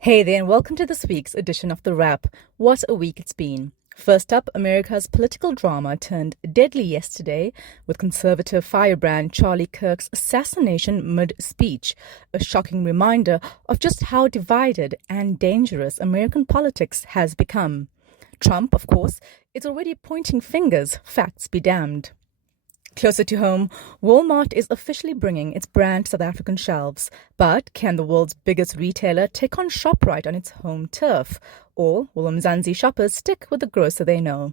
Hey there, and welcome to this week's edition of The Wrap. What a week it's been. First up, America's political drama turned deadly yesterday with conservative firebrand Charlie Kirk's assassination mid-speech, a shocking reminder of just how divided and dangerous American politics has become. Trump, of course, is already pointing fingers, facts be damned. Closer to home, Walmart is officially bringing its brand to South African shelves. But can the world's biggest retailer take on Shoprite on its home turf? Or will Mzansi shoppers stick with the grocer they know?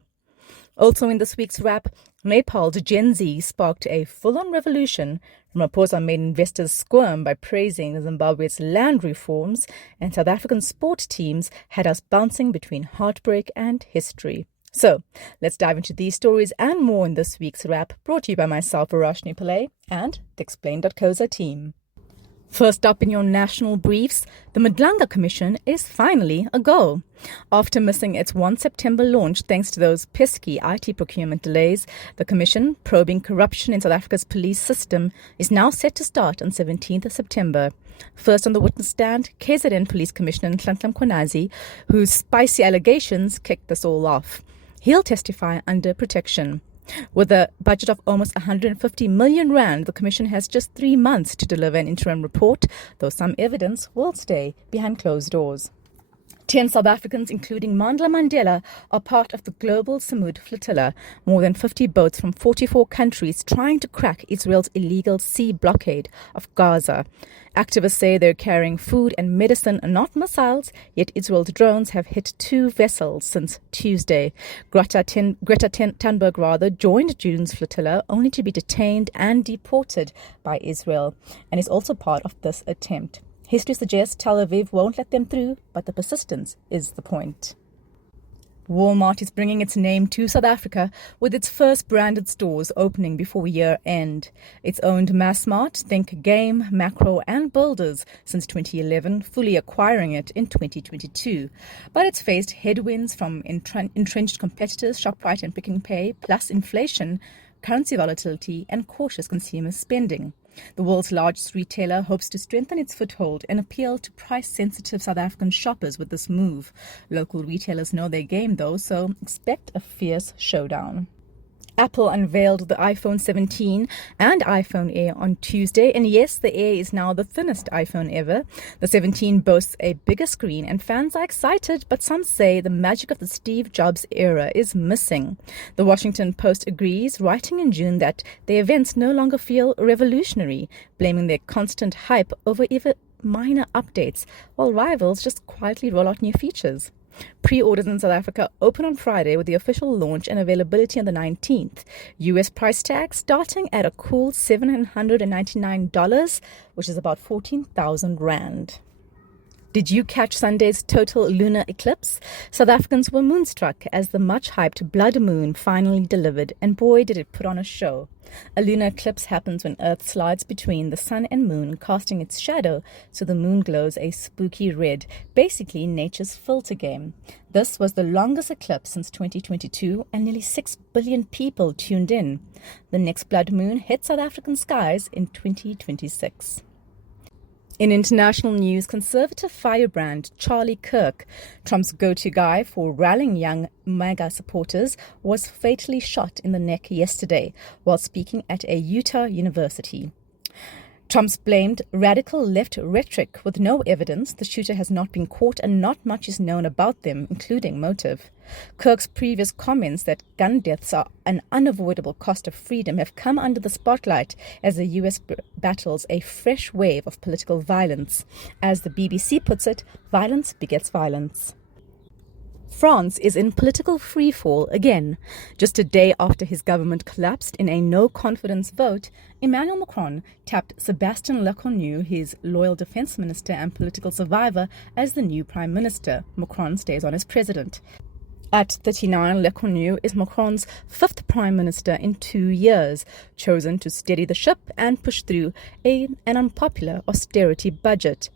Also in this week's wrap, Nepal's Gen Z sparked a full-on revolution. Ramaphosa made investors squirm by praising Zimbabwe's land reforms, and South African sport teams had us bouncing between heartbreak and history. So, let's dive into these stories and more in this week's wrap, brought to you by myself, Verashni Pillay, and the Explain.coza team. First up in your national briefs, the Madlanga Commission is finally a go. After missing its 1 September launch thanks to those pesky IT procurement delays, the Commission, probing corruption in South Africa's police system, is now set to start on 17th September. First on the witness stand, KZN Police Commissioner Nhlanhla Mkhwanazi, whose spicy allegations kicked this all off. He'll testify under protection. With a budget of almost 150 million rand, the Commission has just 3 months to deliver an interim report, though some evidence will stay behind closed doors. 10 South Africans, including Mandla Mandela, are part of the global Samud flotilla, more than 50 boats from 44 countries trying to crack Israel's illegal sea blockade of Gaza. Activists say they're carrying food and medicine, not missiles, yet Israel's drones have hit 2 vessels since Tuesday. Greta Thunberg joined June's flotilla only to be detained and deported by Israel, and is also part of this attempt. History suggests Tel Aviv won't let them through, but the persistence is the point. Walmart is bringing its name to South Africa with its first branded stores opening before year end. It's owned Massmart, think Game, Macro and Builders since 2011, fully acquiring it in 2022. But it's faced headwinds from entrenched competitors Shoprite and Pick n Pay, plus inflation, currency volatility and cautious consumer spending. The world's largest retailer hopes to strengthen its foothold and appeal to price-sensitive South African shoppers with this move. Local retailers know their game, though, so expect a fierce showdown. Apple unveiled the iPhone 17 and iPhone Air on Tuesday, and yes, the Air is now the thinnest iPhone ever. The 17 boasts a bigger screen, and fans are excited, but some say the magic of the Steve Jobs era is missing. The Washington Post agrees, writing in June that the events no longer feel revolutionary, blaming their constant hype over even minor updates, while rivals just quietly roll out new features. Pre-orders in South Africa open on Friday with the official launch and availability on the 19th. US price tag starting at a cool $799, which is about 14,000 rand. Did you catch Sunday's total lunar eclipse? South Africans were moonstruck as the much-hyped blood moon finally delivered, and boy did it put on a show. A lunar eclipse happens when Earth slides between the sun and moon, casting its shadow, so the moon glows a spooky red, basically nature's filter game. This was the longest eclipse since 2022, and nearly 6 billion people tuned in. The next blood moon hits South African skies in 2026. In international news, conservative firebrand Charlie Kirk, Trump's go-to guy for rallying young MAGA supporters, was fatally shot in the neck yesterday while speaking at a Utah university. Trump's blamed radical left rhetoric with no evidence. The shooter has not been caught and not much is known about them, including motive. Kirk's previous comments that gun deaths are an unavoidable cost of freedom have come under the spotlight as the US battles a fresh wave of political violence. As the BBC puts it, violence begets violence. France is in political freefall again. Just a day after his government collapsed in a no-confidence vote, Emmanuel Macron tapped Sébastien Lecornu, his loyal defense minister and political survivor, as the new prime minister. Macron stays on as president. At 39, Lecornu is Macron's 5th prime minister in 2 years, chosen to steady the ship and push through an unpopular austerity budget.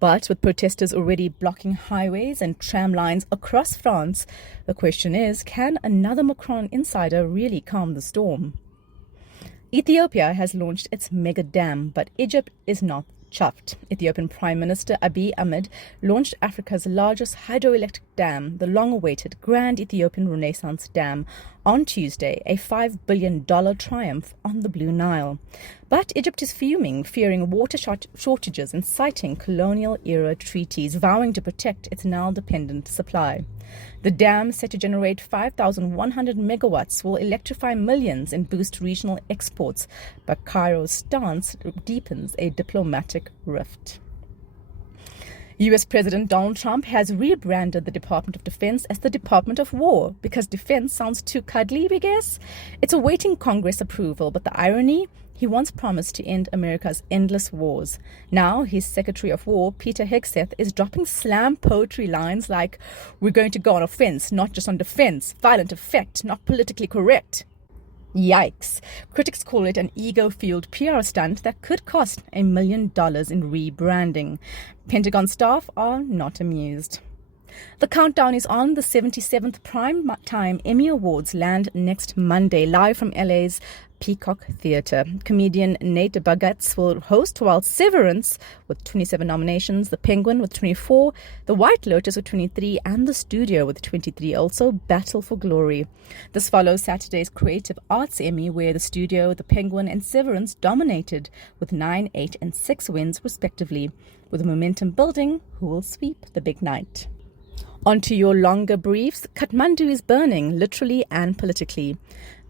But with protesters already blocking highways and tram lines across France, the question is, can another Macron insider really calm the storm? Ethiopia has launched its mega dam, but Egypt is not chuffed. Ethiopian Prime Minister Abiy Ahmed launched Africa's largest hydroelectric dam, the long-awaited Grand Ethiopian Renaissance Dam, on Tuesday, a $5 billion triumph on the Blue Nile. But Egypt is fuming, fearing water shortages and citing colonial-era treaties vowing to protect its Nile-dependent supply. The dam, set to generate 5,100 megawatts, will electrify millions and boost regional exports, but Cairo's stance deepens a diplomatic rift. U.S. President Donald Trump has rebranded the Department of Defense as the Department of War because defense sounds too cuddly, we guess. It's awaiting Congress approval, but the irony? He once promised to end America's endless wars. Now his Secretary of War, Peter Hegseth, is dropping slam poetry lines like, "We're going to go on offense, not just on defense. Violent effect, not politically correct." Yikes. Critics call it an ego-fueled PR stunt that could cost $1 million in rebranding. Pentagon staff are not amused. The countdown is on. The 77th Primetime Emmy Awards land next Monday, live from LA's Peacock Theatre. Comedian Nate Bargatze will host, while Severance, with 27 nominations, The Penguin with 24, The White Lotus with 23, and The Studio with 23 also battle for glory. This follows Saturday's Creative Arts Emmy, where The Studio, The Penguin, and Severance dominated with 9, 8, and 6 wins respectively. With the momentum building, who will sweep the big night? On to your longer briefs. Kathmandu is burning, literally and politically.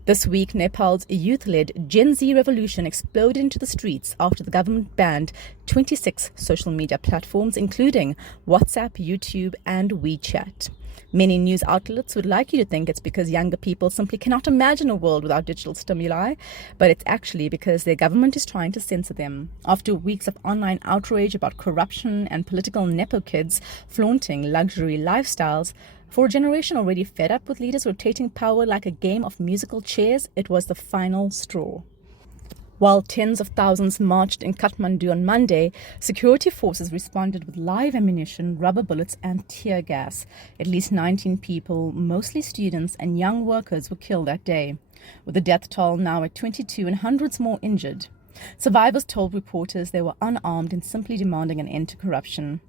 This week, Nepal's youth-led Gen Z revolution exploded into the streets after the government banned 26 social media platforms, including WhatsApp, YouTube, and WeChat. Many news outlets would like you to think it's because younger people simply cannot imagine a world without digital stimuli, but it's actually because their government is trying to censor them. After weeks of online outrage about corruption and political nepo kids flaunting luxury lifestyles, for a generation already fed up with leaders rotating power like a game of musical chairs, it was the final straw. While tens of thousands marched in Kathmandu on Monday, security forces responded with live ammunition, rubber bullets, and tear gas. At least 19 people, mostly students and young workers, were killed that day, with the death toll now at 22 and hundreds more injured. Survivors told reporters they were unarmed and simply demanding an end to corruption.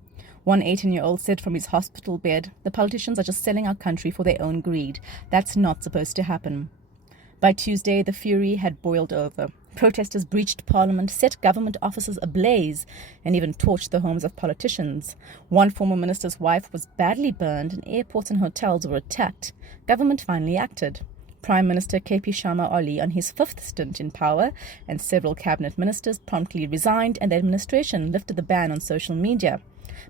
One 18-year-old said from his hospital bed, "The politicians are just selling our country for their own greed. That's not supposed to happen." By Tuesday, the fury had boiled over. Protesters breached parliament, set government offices ablaze, and even torched the homes of politicians. One former minister's wife was badly burned, and airports and hotels were attacked. Government finally acted. Prime Minister KP Sharma Oli on his 5th stint in power, and several cabinet ministers promptly resigned, and the administration lifted the ban on social media.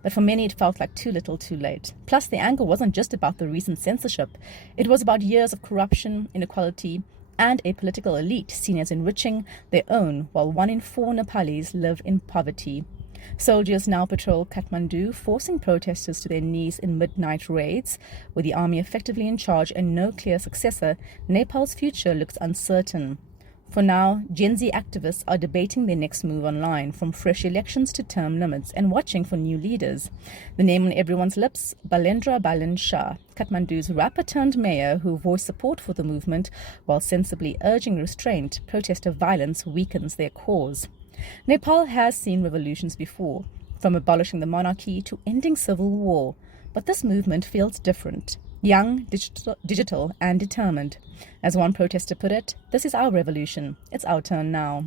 But for many, it felt like too little too late. Plus, the anger wasn't just about the recent censorship. It was about years of corruption, inequality, and a political elite seen as enriching their own, while 1 in 4 Nepalis live in poverty. Soldiers now patrol Kathmandu, forcing protesters to their knees in midnight raids. With the army effectively in charge and no clear successor, Nepal's future looks uncertain. For now, Gen Z activists are debating their next move online, from fresh elections to term limits, and watching for new leaders. The name on everyone's lips, Balendra Balen Shah, Kathmandu's rapper-turned-mayor who voiced support for the movement while sensibly urging restraint. Protester violence weakens their cause. Nepal has seen revolutions before, from abolishing the monarchy to ending civil war, but this movement feels different. Young, digital, and determined. As one protester put it, "This is our revolution. It's our turn now."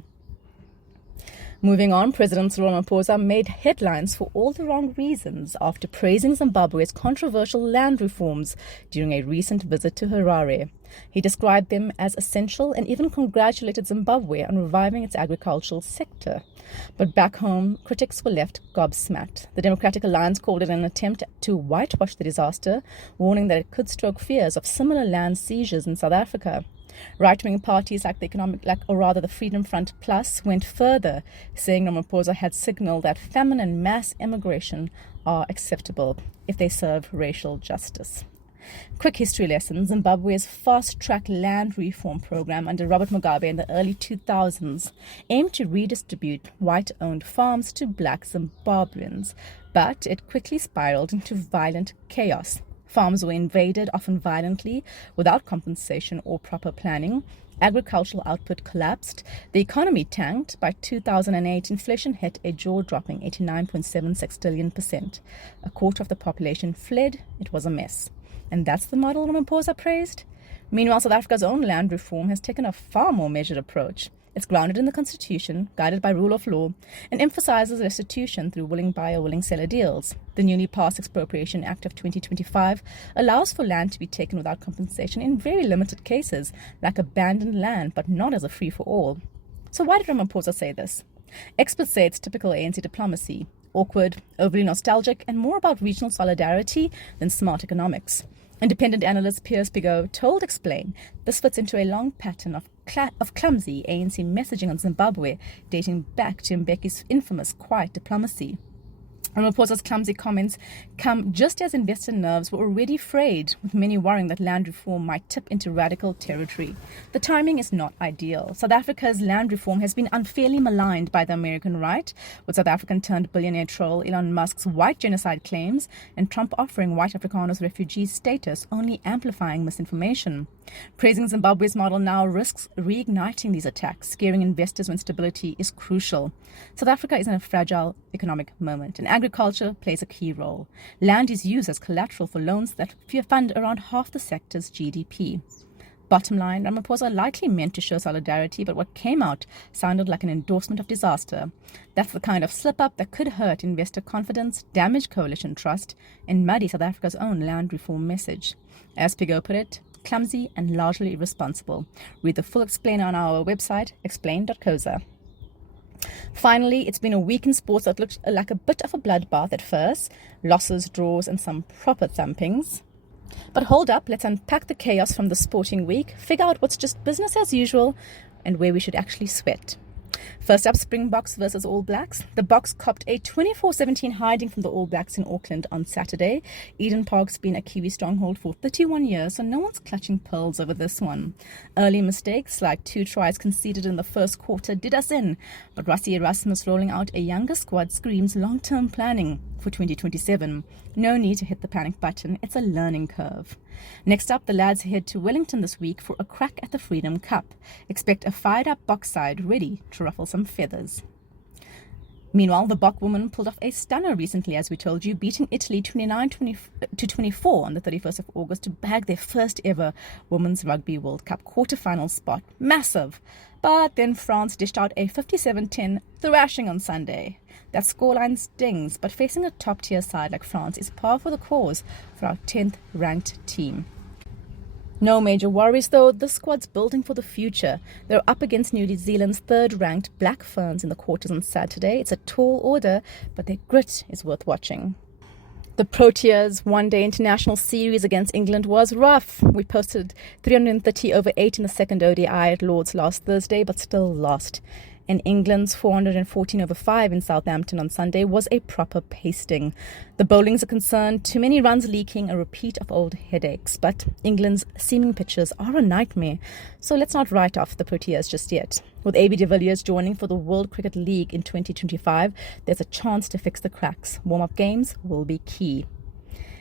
Moving on, President Ramaphosa made headlines for all the wrong reasons after praising Zimbabwe's controversial land reforms during a recent visit to Harare. He described them as essential and even congratulated Zimbabwe on reviving its agricultural sector. But back home, critics were left gobsmacked. The Democratic Alliance called it an attempt to whitewash the disaster, warning that it could stoke fears of similar land seizures in South Africa. Right-wing parties like the Freedom Front Plus went further, saying Ramaphosa had signaled that famine and mass immigration are acceptable if they serve racial justice. Quick history lesson: Zimbabwe's fast-track land reform program under Robert Mugabe in the early 2000s aimed to redistribute white-owned farms to black Zimbabweans, but it quickly spiraled into violent chaos. Farms were invaded, often violently, without compensation or proper planning. Agricultural output collapsed. The economy tanked. By 2008, inflation hit a jaw-dropping 89.76%. A quarter of the population fled. It was a mess. And that's the model Ramaphosa praised? Meanwhile, South Africa's own land reform has taken a far more measured approach. It's grounded in the constitution, guided by rule of law, and emphasizes restitution through willing buyer, willing seller deals. The newly passed Expropriation Act of 2025 allows for land to be taken without compensation in very limited cases, like abandoned land, but not as a free-for-all. So why did Ramaphosa say this? Experts say it's typical ANC diplomacy. Awkward, overly nostalgic, and more about regional solidarity than smart economics. Independent analyst Piers Pigot told Explain this fits into a long pattern of clumsy ANC messaging on Zimbabwe, dating back to Mbeki's infamous quiet diplomacy. Ramaphosa's clumsy comments come just as investor nerves were already frayed, with many worrying that land reform might tip into radical territory. The timing is not ideal. South Africa's land reform has been unfairly maligned by the American right, with South African-turned billionaire troll Elon Musk's white genocide claims and Trump offering white Afrikaners refugee status, only amplifying misinformation. Praising Zimbabwe's model now risks reigniting these attacks, scaring investors when stability is crucial. South Africa is in a fragile economic moment, and agriculture plays a key role. Land is used as collateral for loans that fund around half the sector's GDP. Bottom line, Ramaphosa likely meant to show solidarity, but what came out sounded like an endorsement of disaster. That's the kind of slip-up that could hurt investor confidence, damage coalition trust, and muddy South Africa's own land reform message. As Pigot put it, clumsy and largely irresponsible. Read the full explainer on our website, explain.coza. Finally, it's been a week in sports that looked like a bit of a bloodbath at first. Losses, draws, and some proper thumpings. But hold up, let's unpack the chaos from the sporting week, figure out what's just business as usual, and where we should actually sweat. First up, Springboks versus All Blacks. The Boks copped a 24-17 hiding from the All Blacks in Auckland on Saturday. Eden Park's been a Kiwi stronghold for 31 years, so no one's clutching pearls over this one. Early mistakes, like 2 tries conceded in the first quarter, did us in, but Rassie Erasmus rolling out a younger squad screams long-term planning for 2027. No need to hit the panic button, it's a learning curve. Next up, the lads head to Wellington this week for a crack at the Freedom Cup. Expect a fired-up Boks side ready to ruffle some feathers. Meanwhile, the Bok women pulled off a stunner recently, as we told you, beating Italy 29-24 on the 31st of August to bag their first ever Women's Rugby World Cup quarter-final spot. Massive! But then France dished out a 57-10 thrashing on Sunday. That scoreline stings, but facing a top-tier side like France is par for the course for our 10th ranked team. No major worries though, this squad's building for the future. They're up against New Zealand's 3rd-ranked Black Ferns in the quarters on Saturday. It's a tall order, but their grit is worth watching. The Proteas' one-day international series against England was rough. We posted 330 over 8 in the second ODI at Lord's last Thursday, but still lost. And England's 414 over 5 in Southampton on Sunday was a proper pasting. The bowlings are concerned, too many runs leaking, a repeat of old headaches. But England's seaming pitches are a nightmare, so let's not write off the Proteas just yet. With AB de Villiers joining for the World Cricket League in 2025, there's a chance to fix the cracks. Warm-up games will be key.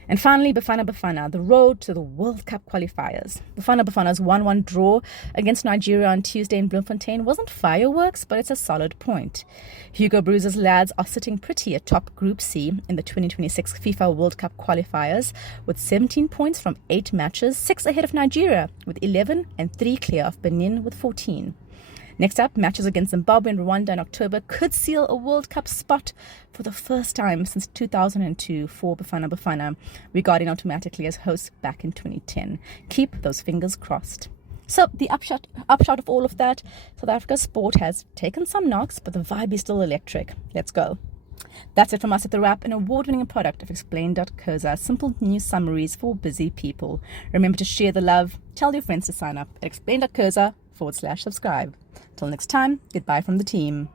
And finally, Bafana, the road to the World Cup qualifiers. Bafana's 1-1 draw against Nigeria on Tuesday in Bloemfontein wasn't fireworks, but it's a solid point. Hugo Broos's lads are sitting pretty atop Group C in the 2026 FIFA World Cup qualifiers with 17 points from 8 matches, 6 ahead of Nigeria with 11 and 3 clear of Benin with 14. Next up, matches against Zimbabwe and Rwanda in October could seal a World Cup spot for the first time since 2002 for Bafana, regarding automatically as hosts back in 2010. Keep those fingers crossed. So the upshot of all of that, South Africa's sport has taken some knocks, but the vibe is still electric. Let's go. That's it from us at The Wrap, an award-winning product of Explain.coza, simple news summaries for busy people. Remember to share the love, tell your friends to sign up at Explain.coza/subscribe. Till next time, goodbye from the team.